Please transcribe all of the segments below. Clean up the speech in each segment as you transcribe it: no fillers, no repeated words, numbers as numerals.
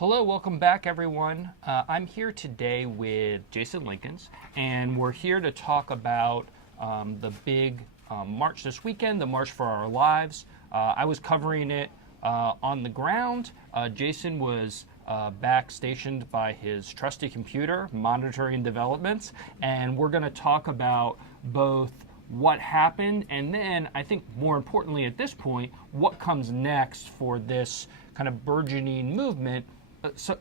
Hello, welcome back, everyone. I'm here today with Jason Linkins, and we're here to talk about the big march this weekend, the March for Our Lives. I was covering it on the ground. Jason was back stationed by his trusty computer, monitoring developments, and we're going to talk about both what happened, and then I think more importantly at this point, what comes next for this kind of burgeoning movement,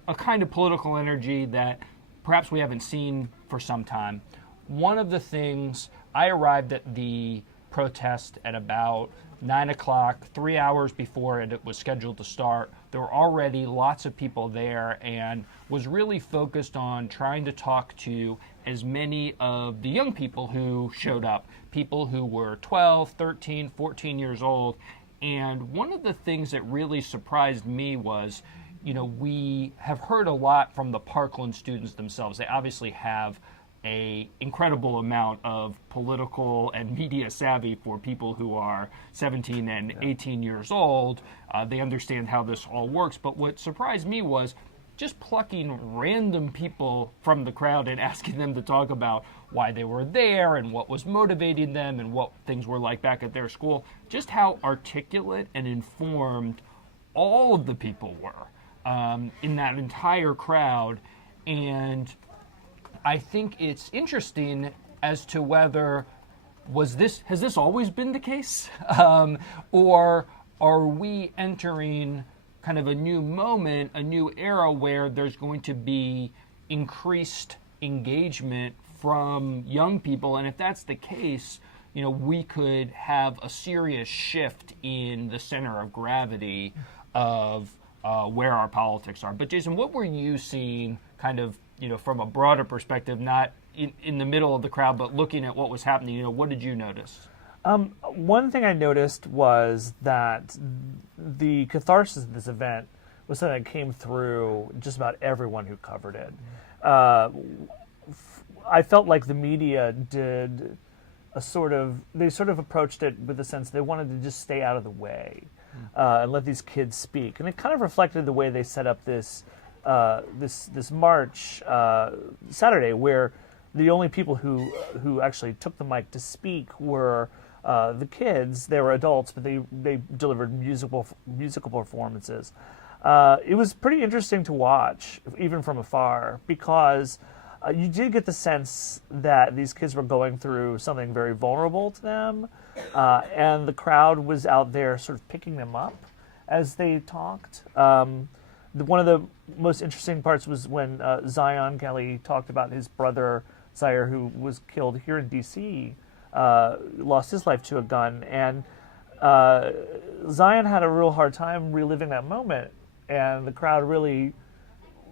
a kind of political energy that perhaps we haven't seen for some time. One of the things, I arrived at the protest at about 9 o'clock, 3 hours before it was scheduled to start. There were already lots of people there and was really focused on trying to talk to as many of the young people who showed up, people who were 12, 13, 14 years old. And one of the things that really surprised me was, we have heard a lot from the Parkland students themselves. They obviously have an incredible amount of political and media savvy for people who are 17 and 18 years old. They understand how this all works. But what surprised me was just plucking random people from the crowd and asking them to talk about why they were there and what was motivating them and what things were like back at their school, just how articulate and informed all of the people were in that entire crowd. And I think it's interesting as to whether has this always been the case? Or are we entering kind of a new moment, a new era where there's going to be increased engagement from young people? And if that's the case, we could have a serious shift in the center of gravity of where our politics are. But Jason, what were you seeing kind of, from a broader perspective, not in the middle of the crowd, but looking at what was happening? What did you notice? One thing I noticed was that the catharsis of this event was something that came through just about everyone who covered it. I felt like the media did they sort of approached it with the sense they wanted to just stay out of the way and let these kids speak. And it kind of reflected the way they set up this march Saturday, where the only people who actually took the mic to speak were the kids. They were adults, but they delivered musical performances. It was pretty interesting to watch, even from afar, because you did get the sense that these kids were going through something very vulnerable to them, and the crowd was out there sort of picking them up as they talked. One of the most interesting parts was when Zion Kelly talked about his brother, Zaire, who was killed here in D.C., lost his life to a gun. And Zion had a real hard time reliving that moment, and the crowd really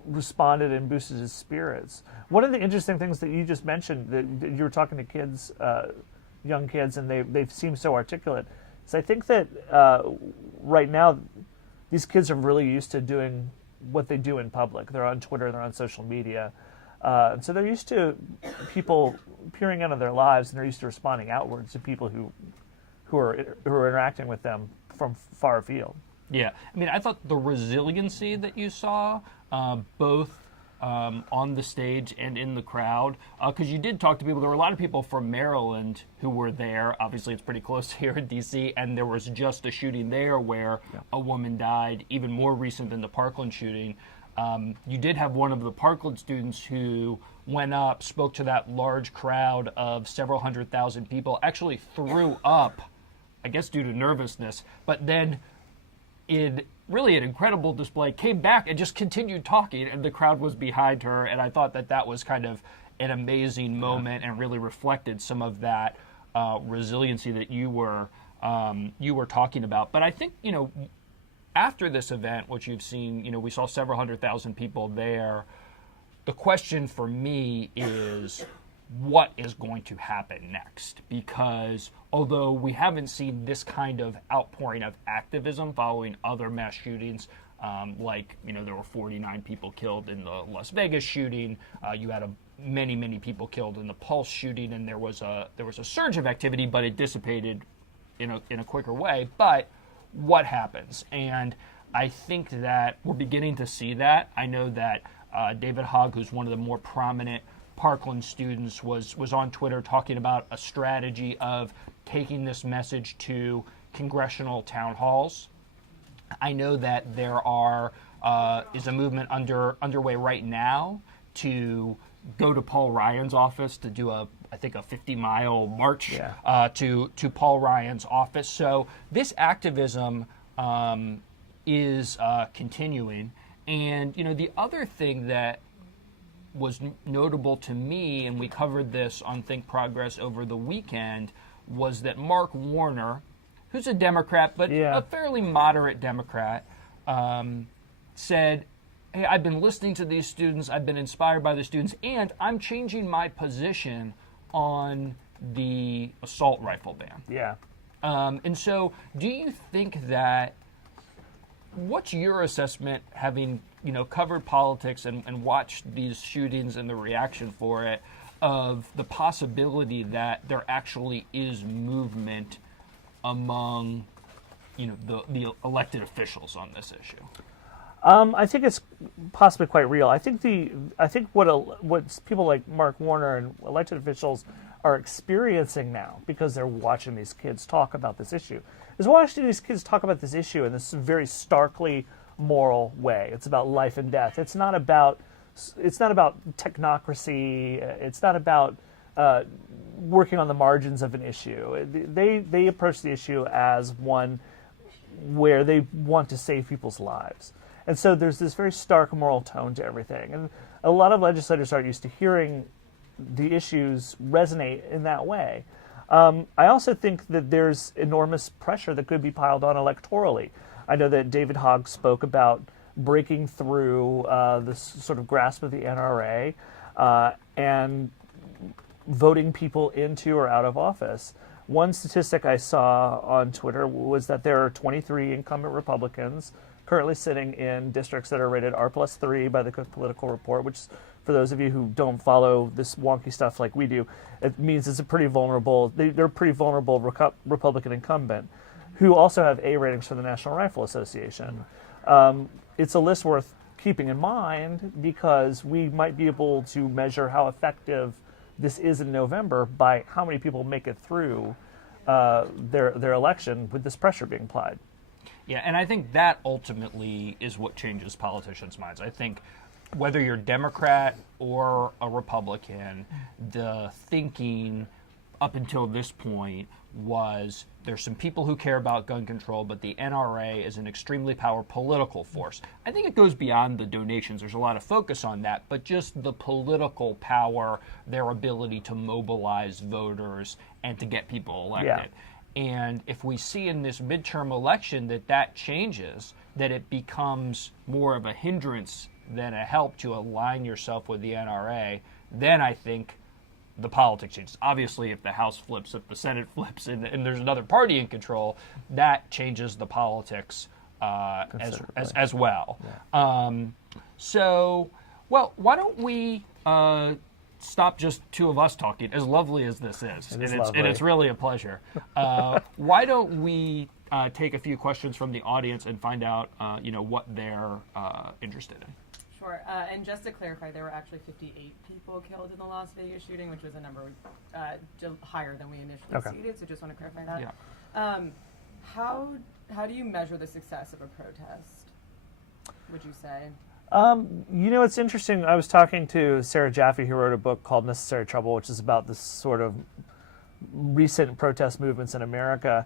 responded and boosted his spirits. One of the interesting things that you just mentioned, that you were talking to kids, young kids, and they seem so articulate, is I think that right now these kids are really used to doing what they do in public. They're on Twitter, they're on social media. And so they're used to people peering into their lives, and they're used to responding outwards to people who are interacting with them from far afield. Yeah, I mean, I thought the resiliency that you saw, both on the stage and in the crowd, because you did talk to people. There were a lot of people from Maryland who were there. Obviously, it's pretty close here in D.C., and there was just a shooting there where a woman died, even more recent than the Parkland shooting. You did have one of the Parkland students who went up, spoke to that large crowd of several 100,000 people, actually threw up, I guess due to nervousness, but then in really an incredible display, came back and just continued talking, and the crowd was behind her. And I thought that was kind of an amazing moment and really reflected some of that resiliency that you were talking about. But I think, after this event, which you've seen, we saw several 100,000 people there. The question for me is, what is going to happen next? Because although we haven't seen this kind of outpouring of activism following other mass shootings, there were 49 people killed in the Las Vegas shooting. You had many people killed in the Pulse shooting, and there was a surge of activity, but it dissipated in a quicker way. But what happens? And I think that we're beginning to see that. I know that David Hogg, who's one of the more prominent Parkland students, was on Twitter talking about a strategy of taking this message to congressional town halls. I know that there is a movement underway right now to go to Paul Ryan's office to do I think a 50-mile march to Paul Ryan's office. So this activism is continuing. And the other thing that was notable to me, and we covered this on ThinkProgress over the weekend, was that Mark Warner, who's a Democrat, but a fairly moderate Democrat, said, hey, I've been listening to these students, I've been inspired by the students, and I'm changing my position on the assault rifle ban. Yeah. And so do you think that, what's your assessment, having covered politics and watched these shootings and the reaction for it, of the possibility that there actually is movement among the elected officials on this issue? I think it's possibly quite real. I think what people like Mark Warner and elected officials are experiencing now, because they're watching these kids talk about this issue, is watching these kids talk about this issue in this very starkly moral way. It's about life and death. It's not about technocracy. It's not about working on the margins of an issue. They approach the issue as one where they want to save people's lives. And so there's this very stark moral tone to everything. And a lot of legislators aren't used to hearing the issues resonate in that way. I also think that there's enormous pressure that could be piled on electorally. I know that David Hogg spoke about breaking through this sort of grasp of the NRA and voting people into or out of office. One statistic I saw on Twitter was that there are 23 incumbent Republicans currently sitting in districts that are rated R+3 by the Cook Political Report, which, for those of you who don't follow this wonky stuff like we do, it means it's a pretty vulnerable, they're a pretty vulnerable Republican incumbent, who also have A ratings from the National Rifle Association. It's a list worth keeping in mind, because we might be able to measure how effective this is in November by how many people make it through their election with this pressure being applied. Yeah, and I think that ultimately is what changes politicians' minds. I think whether you're Democrat or a Republican, the thinking up until this point was there's some people who care about gun control, but the NRA is an extremely powerful political force. I think it goes beyond the donations. There's a lot of focus on that, but just the political power, their ability to mobilize voters and to get people elected. Yeah. And if we see in this midterm election that changes, that it becomes more of a hindrance than a help to align yourself with the NRA, then I think the politics changes. Obviously, if the House flips, if the Senate flips, and there's another party in control, that changes the politics as well. Yeah. Well, why don't we stop just two of us talking, as lovely as this is. And it's really a pleasure. Why don't we take a few questions from the audience and find out what they're interested in? Sure. And just to clarify, there were actually 58 people killed in the Las Vegas shooting, which was a number higher than we initially seeded. So just want to clarify that. Yeah. How do you measure the success of a protest, would you say? It's interesting. I was talking to Sarah Jaffe, who wrote a book called Necessary Trouble, which is about this sort of recent protest movements in America.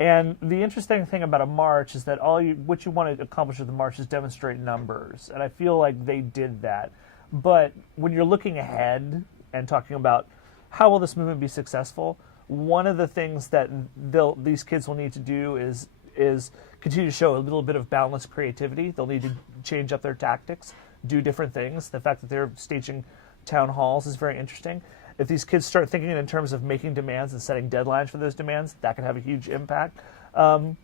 And the interesting thing about a march is that what you want to accomplish with the march is demonstrate numbers. And I feel like they did that. But when you're looking ahead and talking about how will this movement be successful, one of the things that these kids will need to do is continue to show a little bit of boundless creativity. They'll need to change up their tactics, do different things. The fact that they're staging town halls is very interesting. If these kids start thinking in terms of making demands and setting deadlines for those demands, that can have a huge impact. They're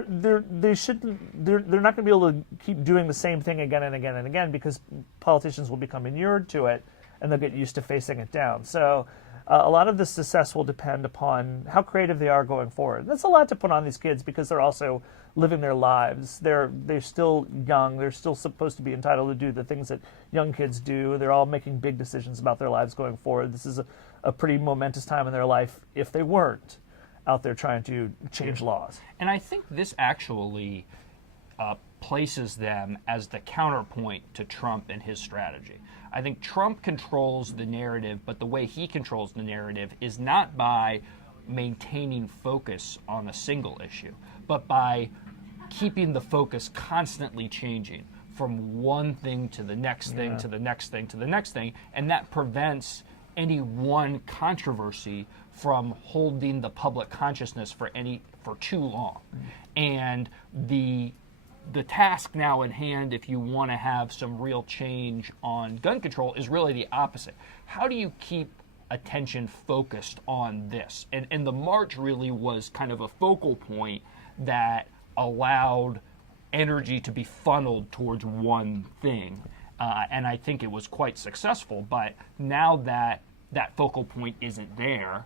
not going to be able to keep doing the same thing again and again and again, because politicians will become inured to it and they'll get used to facing it down. So a lot of the success will depend upon how creative they are going forward. That's a lot to put on these kids because they're also living their lives. They're still young. They're still supposed to be entitled to do the things that young kids do. They're all making big decisions about their lives going forward. This is a pretty momentous time in their life if they weren't out there trying to change laws. And I think this actually places them as the counterpoint to Trump and his strategy. I think Trump controls the narrative, but the way he controls the narrative is not by maintaining focus on a single issue, but by keeping the focus constantly changing from one thing to the next thing, to the next thing, to the next thing, and that prevents any one controversy from holding the public consciousness for too long. And the task now at hand, if you want to have some real change on gun control, is really the opposite. How do you keep attention focused on this? And the march really was kind of a focal point that allowed energy to be funneled towards one thing. And I think it was quite successful. But now that that focal point isn't there,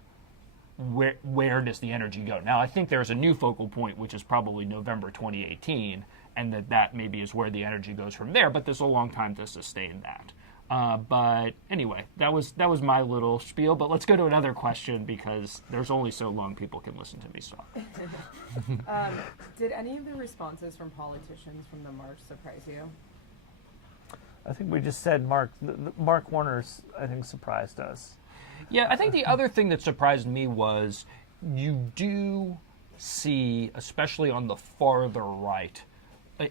where does the energy go? Now, I think there's a new focal point, which is probably November 2018, and that maybe is where the energy goes from there, but there's a long time to sustain that. But anyway, that was my little spiel, but let's go to another question because there's only so long people can listen to me talk. Did any of the responses from politicians from the march surprise you? I think we just said Mark Warner's, I think, surprised us. Yeah, I think the other thing that surprised me was you do see, especially on the farther right,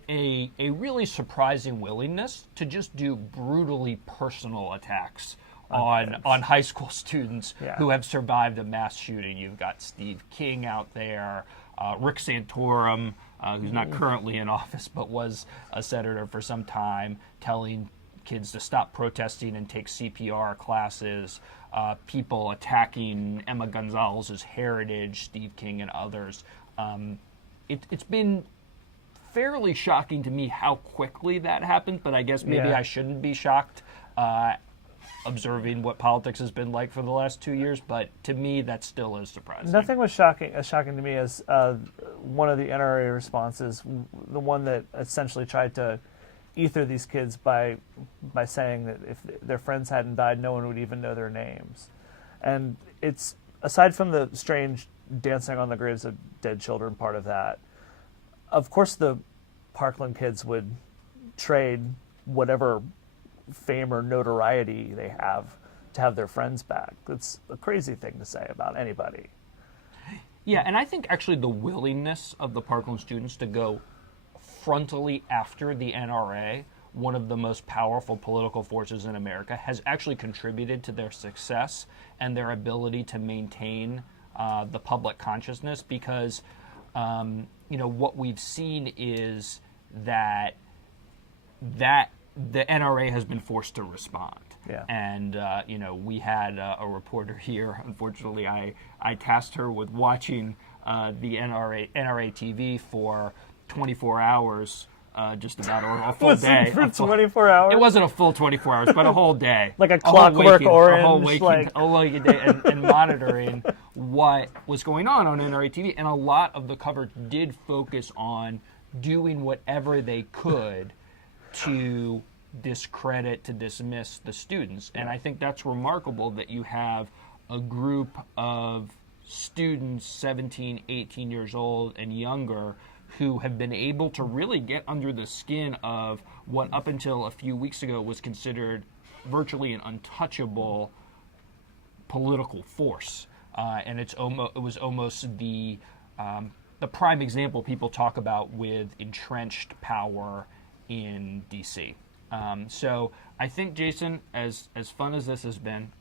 a really surprising willingness to just do brutally personal attacks on high school students who have survived a mass shooting. You've got Steve King out there, Rick Santorum, who's not currently in office but was a senator for some time, telling kids to stop protesting and take CPR classes, people attacking Emma Gonzalez's heritage, Steve King and others. It's been fairly shocking to me how quickly that happened, but I guess maybe I shouldn't be shocked observing what politics has been like for the last 2 years, but to me that still is surprising. Nothing was as shocking to me as one of the NRA responses, the one that essentially tried to ether these kids by saying that if their friends hadn't died, no one would even know their names. And it's, aside from the strange dancing on the graves of dead children part of that, of course the Parkland kids would trade whatever fame or notoriety they have to have their friends back. It's a crazy thing to say about anybody. Yeah, and I think actually the willingness of the Parkland students to go frontally after the NRA, one of the most powerful political forces in America, has actually contributed to their success and their ability to maintain the public consciousness because what we've seen is that the NRA has been forced to respond. Yeah. And, we had a reporter here. Unfortunately, I tasked her with watching the NRA TV for 24 hours, just about, or a full day. For 24 hours? It wasn't a full 24 hours, but a whole day. Like a Clockwork Orange. A whole waking day, and monitoring what was going on NRA TV. And a lot of the coverage did focus on doing whatever they could to discredit, to dismiss the students. And I think that's remarkable that you have a group of students, 17, 18 years old and younger, who have been able to really get under the skin of what up until a few weeks ago was considered virtually an untouchable political force. And it was almost the prime example people talk about with entrenched power in D.C. So I think, Jason, as fun as this has been,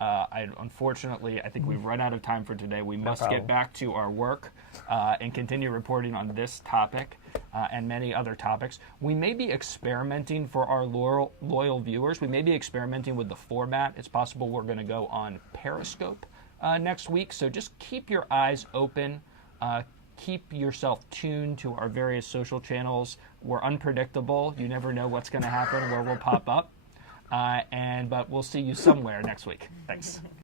unfortunately, I think we've run out of time for today. We must get back to our work and continue reporting on this topic and many other topics. We may be experimenting for our loyal viewers. We may be experimenting with the format. It's possible we're going to go on Periscope next week. So just keep your eyes open. Keep yourself tuned to our various social channels. We're unpredictable. You never know what's going to happen, where we'll pop up. But we'll see you somewhere next week. Thanks.